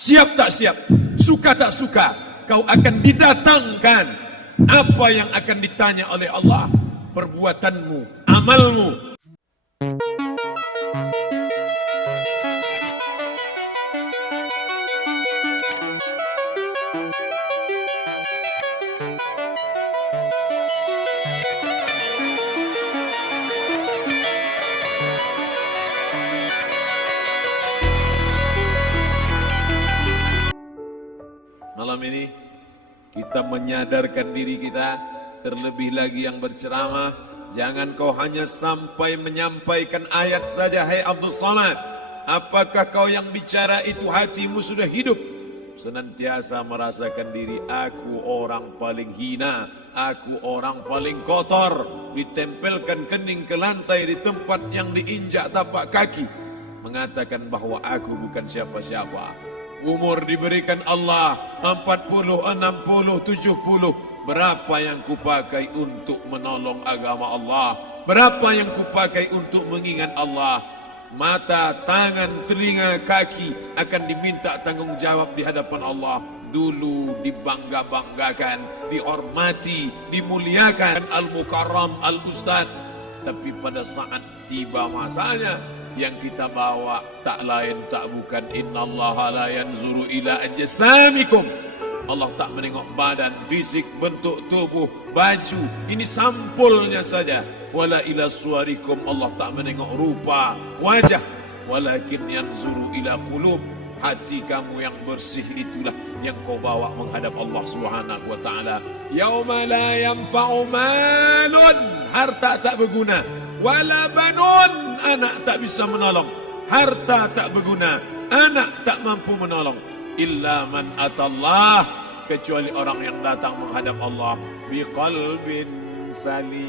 Siap tak siap, suka tak suka, kau akan didatangkan. Apa yang akan ditanya oleh Allah? Perbuatanmu, amalmu. Malam ini kita menyadarkan diri kita, terlebih lagi yang berceramah, jangan kau hanya sampai menyampaikan ayat saja. Hai Abdul Somad, apakah kau yang bicara itu hatimu sudah hidup? Senantiasa merasakan diri, aku orang paling hina, aku orang paling kotor, ditempelkan kening ke lantai di tempat yang diinjak tapak kaki, mengatakan bahwa aku bukan siapa-siapa. Umur diberikan Allah 40, 60, 70. Berapa yang kupakai untuk menolong agama Allah? Berapa yang kupakai untuk mengingat Allah? Mata, tangan, telinga, kaki akan diminta tanggung jawab di hadapan Allah. Dulu dibangga-banggakan, dihormati, dimuliakan Al-Mukarram, Al-Ustadz. Tapi pada saat tiba masanya, yang kita bawa tak lain tak bukan innallaha la yanzuru ila ajsamikum. Allah tak menengok badan, fisik, bentuk tubuh, baju, ini sampulnya saja. Wala ila suwarikum, Allah tak menengok rupa, wajah. Walakin yanzuru ila qulub, hati kamu yang bersih itulah yang kau bawa menghadap Allah Subhanahu wa taala. Yauma la yanfa'u malun, harta tak berguna, wala banun, anak tak bisa menolong, harta tak berguna, anak tak mampu menolong, illa man atallah, kecuali orang yang datang menghadap Allah biqalbin salim,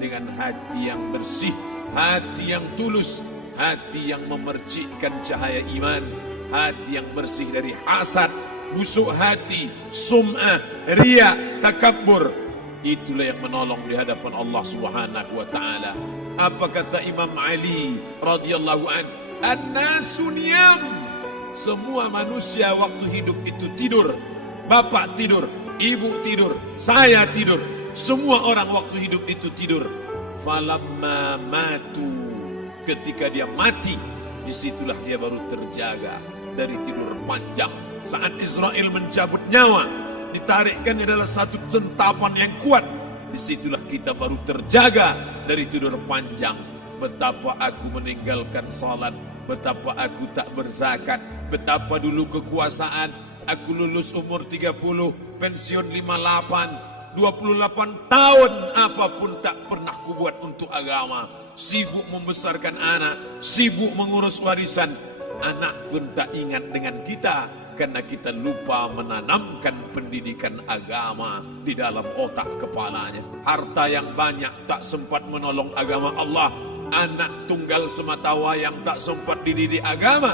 dengan hati yang bersih, hati yang tulus, hati yang memercikkan cahaya iman, hati yang bersih dari hasad, busuk hati, sum'ah, riya, takabbur. Itulah yang menolong di hadapan Allah Subhanahu wa taala. Apa kata Imam Ali radhiyallahu an? An-nasu niyam. Semua manusia waktu hidup itu tidur. Bapak tidur, ibu tidur, saya tidur. Semua orang waktu hidup itu tidur. Falamma matu, ketika dia mati, disitulah dia baru terjaga dari tidur panjang. Saat Israel mencabut nyawa, ditarikkan adalah satu sentapan yang kuat. Disitulah kita baru terjaga dari tidur panjang. Betapa aku meninggalkan salat, betapa aku tak berzakat, betapa dulu kekuasaan. Aku lulus umur 30, pensiun 58, 28 tahun apapun tak pernah kubuat untuk agama. Sibuk membesarkan anak, sibuk mengurus warisan. Anak pun tak ingat dengan kita, karena kita lupa menanamkan pendidikan agama di dalam otak kepalanya. Harta yang banyak tak sempat menolong agama Allah. Anak tunggal semata wayang tak sempat dididik agama.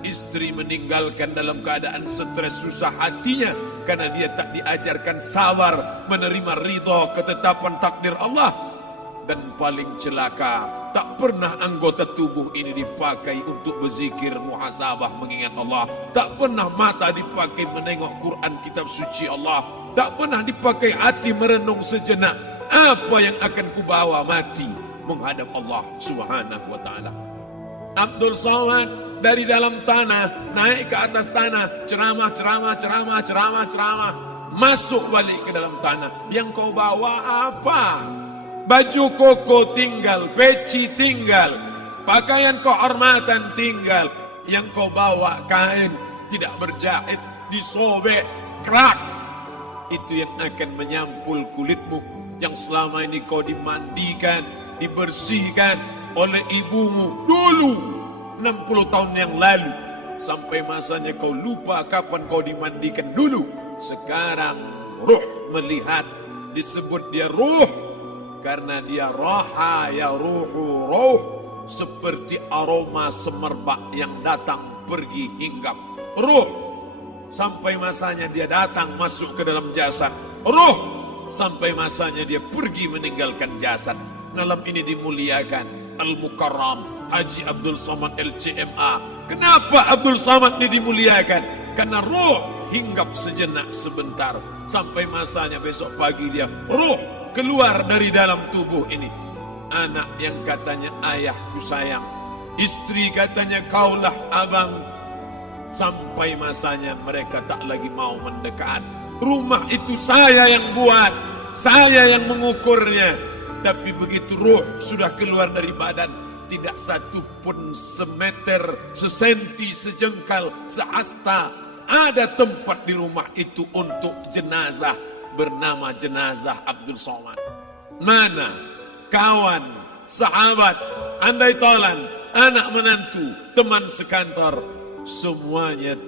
Istri meninggalkan dalam keadaan stres susah hatinya, karena dia tak diajarkan sabar menerima ridha ketetapan takdir Allah. Dan paling celaka, tak pernah anggota tubuh ini dipakai untuk berzikir, muhasabah, mengingat Allah. Tak pernah mata dipakai menengok Quran, kitab suci Allah. Tak pernah dipakai hati merenung sejenak, apa yang akan kubawa mati menghadap Allah Subhanahu wa taala. Abdul Somad dari dalam tanah naik ke atas tanah, ceramah, masuk balik ke dalam tanah. Yang kau bawa apa? Baju koko tinggal, peci tinggal, pakaian kehormatan tinggal. Yang kau bawa kain tidak berjahit, disobek, kerak. Itu yang akan menyampul kulitmu, yang selama ini kau dimandikan, dibersihkan oleh ibumu dulu 60 tahun yang lalu. Sampai masanya kau lupa kapan kau dimandikan dulu. Sekarang ruh melihat, disebut dia ruh karena dia raha ya ruhu ruh, seperti aroma semerbak yang datang pergi hinggap. Ruh sampai masanya dia datang masuk ke dalam jasad. Ruh sampai masanya dia pergi meninggalkan jasad. Malam ini dimuliakan Al-Mukarram Haji Abdul Somad LCMA. Kenapa Abdul Somad ini dimuliakan? Karena roh hinggap sejenak sebentar, sampai masanya besok pagi dia roh keluar dari dalam tubuh ini. Anak yang katanya ayahku sayang, istri katanya kaulah abang, sampai masanya mereka tak lagi mau mendekat. Rumah itu saya yang buat, saya yang mengukurnya, tapi begitu roh sudah keluar dari badan, tidak satu pun semeter, sesenti, sejengkal, sehasta ada tempat di rumah itu untuk jenazah bernama jenazah Abdul Somad. Mana kawan, sahabat, andai tolan, anak menantu, teman sekantor, semuanya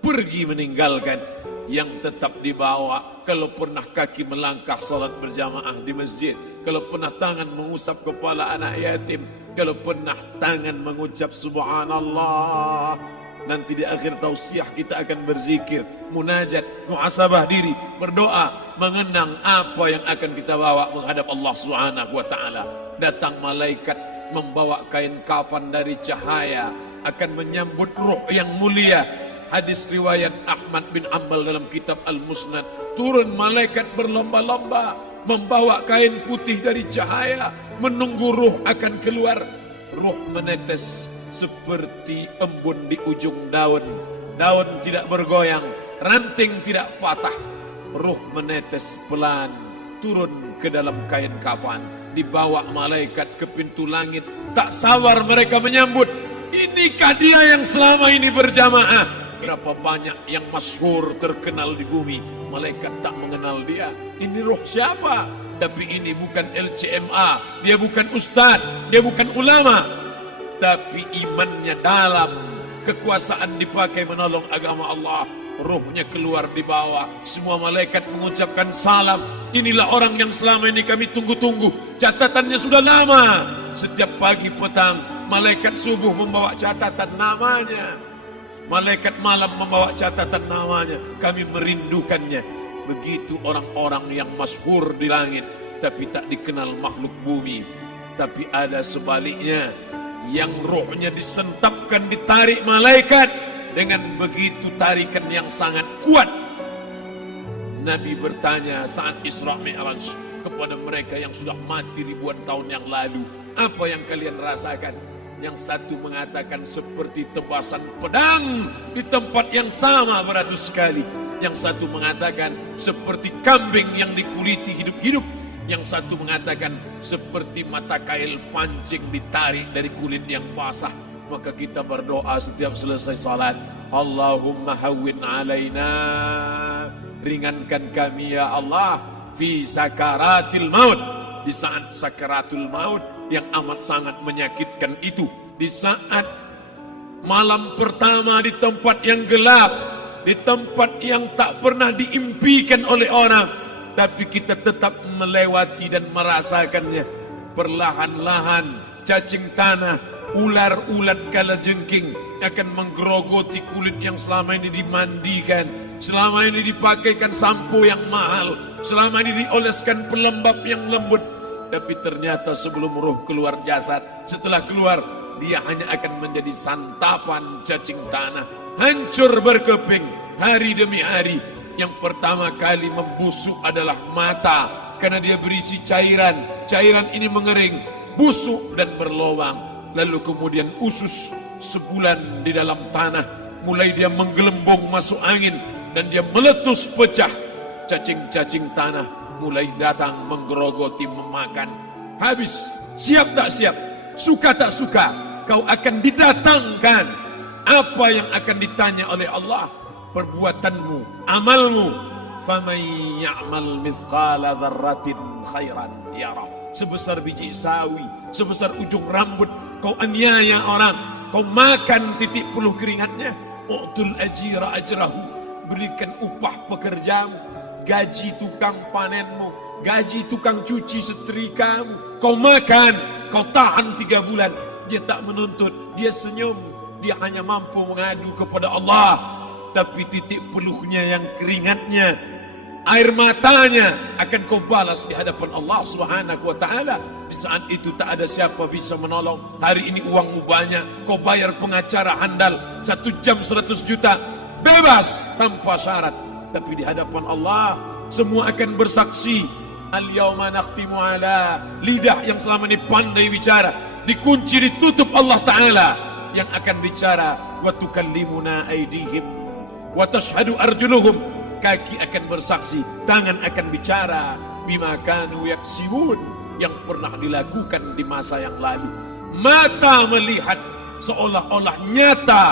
pergi meninggalkan. Yang tetap dibawa, kalau pernah kaki melangkah salat berjamaah di masjid, kalau pernah tangan mengusap kepala anak yatim, kalau pernah tangan mengucap subhanallah. Nanti di akhir tausiah kita akan berzikir, munajat, muhasabah diri, berdoa, mengenang apa yang akan kita bawa menghadap Allah Subhanahu wa taala. Datang malaikat membawa kain kafan dari cahaya, akan menyambut ruh yang mulia. Hadis riwayat Ahmad bin Ambal dalam kitab Al-Musnad, turun malaikat berlomba-lomba membawa kain putih dari cahaya, menunggu ruh akan keluar. Ruh menetes seperti embun di ujung daun. Daun tidak bergoyang, ranting tidak patah. Ruh menetes pelan, turun ke dalam kain kafan, dibawa malaikat ke pintu langit. Tak sabar mereka menyambut. Inikah dia yang selama ini berjamaah? Berapa banyak yang masyhur terkenal di bumi, malaikat tak mengenal dia. Ini roh siapa? Tapi ini bukan LCMA, dia bukan ustaz, dia bukan ulama, tapi imannya dalam, kekuasaan dipakai menolong agama Allah. Rohnya keluar di bawah, semua malaikat mengucapkan salam. Inilah orang yang selama ini kami tunggu-tunggu, catatannya sudah lama. Setiap pagi petang, malaikat subuh membawa catatan namanya, malaikat malam membawa catatan namanya. Kami merindukannya. Begitu orang-orang yang masyhur di langit, tapi tak dikenal makhluk bumi. Tapi ada sebaliknya, yang rohnya disentapkan, ditarik malaikat dengan begitu tarikan yang sangat kuat. Nabi bertanya saat Isra Mi'raj kepada mereka yang sudah mati ribuan tahun yang lalu, apa yang kalian rasakan? Yang satu mengatakan seperti tebasan pedang di tempat yang sama beratus kali. Yang satu mengatakan seperti kambing yang dikuliti hidup-hidup. Yang satu mengatakan seperti mata kail pancing ditarik dari kulit yang basah. Maka kita berdoa setiap selesai salat, Allahumma hawwin alaina, ringankan kami ya Allah, fi sakaratil maut, di saat sakaratul maut yang amat sangat menyakitkan itu, di saat malam pertama di tempat yang gelap, di tempat yang tak pernah diimpikan oleh orang, tapi kita tetap melewati dan merasakannya. Perlahan-lahan cacing tanah, ular-ulat kalajengking akan menggerogoti kulit yang selama ini dimandikan, selama ini dipakaikan sampo yang mahal, selama ini dioleskan pelembab yang lembut. Tapi ternyata sebelum roh keluar jasad, setelah keluar, dia hanya akan menjadi santapan cacing tanah, hancur berkeping hari demi hari. Yang pertama kali membusuk adalah mata, karena dia berisi cairan. Cairan ini mengering, busuk dan berlubang. Lalu kemudian usus sebulan di dalam tanah, mulai dia menggelembung masuk angin dan dia meletus pecah. Cacing-cacing tanah mulai datang menggerogoti, memakan. Habis, siap tak siap, suka tak suka, kau akan didatangkan. Apa yang akan ditanya oleh Allah? Perbuatanmu, amalmu. Faman ya'mal mithqala dzarratin khairan yarah. Sebesar biji sawi, sebesar ujung rambut, kau aniaya orang, kau makan titik puluh keringatnya. U'tul ajira ajrahu, berikan upah pekerjamu, gaji tukang panenmu, gaji tukang cuci setrikamu. Kau makan, kau tahan 3 bulan. Dia tak menuntut, dia senyum, dia hanya mampu mengadu kepada Allah. Tapi titik peluhnya yang keringatnya air matanya akan kau balas di hadapan Allah Subhanahu wa taala. Di saat itu tak ada siapa bisa menolong. Hari ini uangmu banyak, kau bayar pengacara handal 1 jam 100 juta, bebas tanpa syarat. Tapi di hadapan Allah semua akan bersaksi. Al-yawma nakhtimu ala, lidah yang selama ini pandai bicara dikunci, ditutup Allah taala yang akan bicara. Wa tukallimuna aydihim wa tashhadu arjuluhum, kaki akan bersaksi, tangan akan bicara. Bima kanu yaksibun, yang pernah dilakukan di masa yang lalu. Mata melihat seolah-olah nyata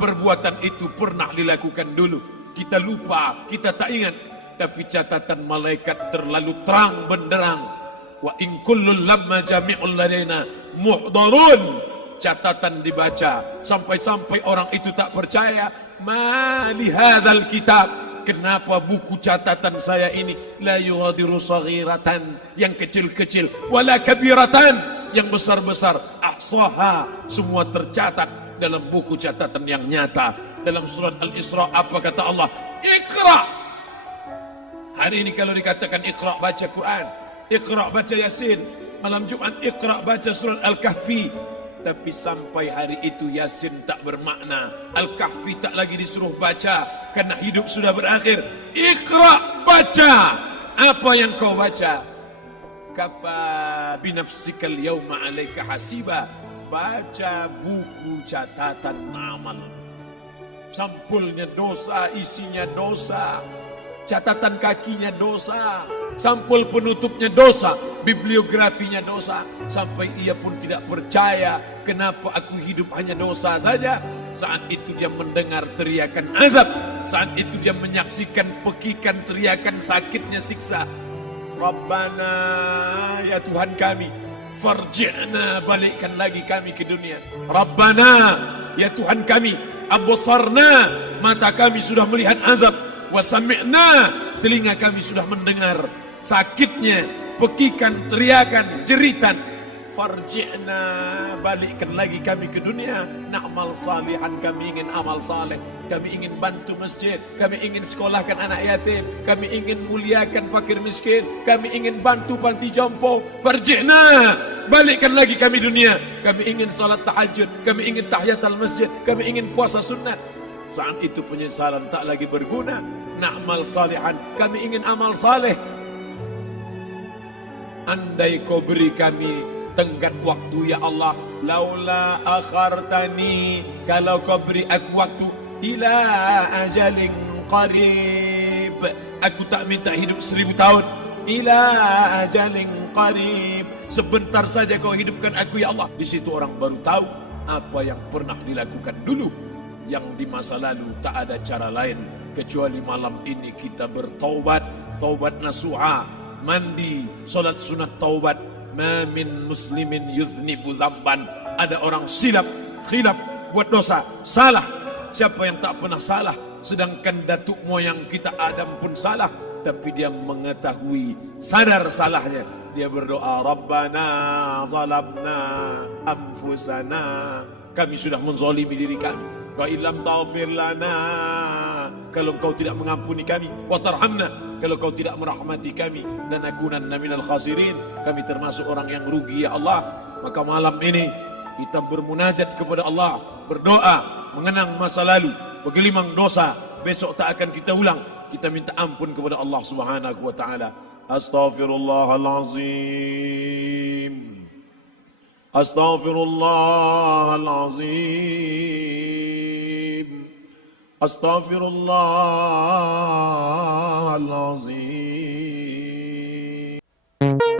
perbuatan itu pernah dilakukan dulu. Kita lupa, kita tak ingat, tapi catatan malaikat terlalu terang benderang. Wa in kullun lamma jami'un ladaina muhdarun, catatan dibaca sampai-sampai orang itu tak percaya. Ma li hadzal kitab, kenapa buku catatan saya ini la yughadiru saghiratan, yang kecil-kecil, wala kabiratan, yang besar-besar, ahsaha, semua tercatat dalam buku catatan yang nyata. Dalam surat Al-Isra apa kata Allah? Iqra. Hari ini kalau dikatakan Iqra baca Quran, Iqra baca Yasin, malam Jumat Iqra baca surat Al-Kahfi, tapi sampai hari itu Yasin tak bermakna, Al-Kahfi tak lagi disuruh baca karena hidup sudah berakhir. Iqra, baca. Apa yang kau baca? Kafa binafsikal yawma alaika hasiba, baca buku catatan amal. Sampulnya dosa, isinya dosa. Catatan kakinya dosa, sampul penutupnya dosa, bibliografinya dosa. Sampai ia pun tidak percaya, kenapa aku hidup hanya dosa saja. Saat itu dia mendengar teriakan azab, saat itu dia menyaksikan pekikan teriakan sakitnya siksa. Rabbana, ya Tuhan kami, farji'na, balikkan lagi kami ke dunia. Rabbana, ya Tuhan kami, absarna, mata kami sudah melihat azab, wa sami'na, telinga kami sudah mendengar sakitnya, pekikan, teriakan, jeritan. Farji'na, balikkan lagi kami ke dunia. Na'mal salihan, kami ingin amal saleh, kami ingin bantu masjid, kami ingin sekolahkan anak yatim, kami ingin muliakan fakir miskin, kami ingin bantu panti jompo. Farji'na, balikkan lagi kami dunia. Kami ingin salat tahajud, kami ingin tahiyatul masjid, kami ingin puasa sunat. Saat itu penyesalan tak lagi berguna. Na'mal salihan, kami ingin amal saleh. Andai kau beri kami tenggat waktu ya Allah, laula akhartani, kalau kau beri aku waktu, ila ajalin qarib, aku tak minta hidup 1000 tahun, ila ajalin qarib, sebentar saja kau hidupkan aku ya Allah. Di situ orang baru tahu apa yang pernah dilakukan dulu, yang di masa lalu. Tak ada cara lain kecuali malam ini kita bertaubat, taubat nasuha, mandi, solat sunat taubat. Ma min muslimin yuznibu zamban, ada orang silap, khilaf, buat dosa, salah. Siapa yang tak pernah salah? Sedangkan datuk moyang kita Adam pun salah, tapi dia mengetahui, sadar salahnya. Dia berdoa, Rabbana zalamna anfusana, kami sudah menzalimi diri kami. Wa illam taghfir lana, kalau kau tidak mengampuni kami, wa tarhamna, kalau kau tidak merahmati kami, dan akunanna minal khasirin, kami termasuk orang yang rugi ya Allah. Maka malam ini kita bermunajat kepada Allah, berdoa, mengenang masa lalu, bergelimang dosa, besok tak akan kita ulang. Kita minta ampun kepada Allah Subhanahu wa taala. Astaghfirullahalazim, astaghfirullahalazim, astaghfirullahalazim.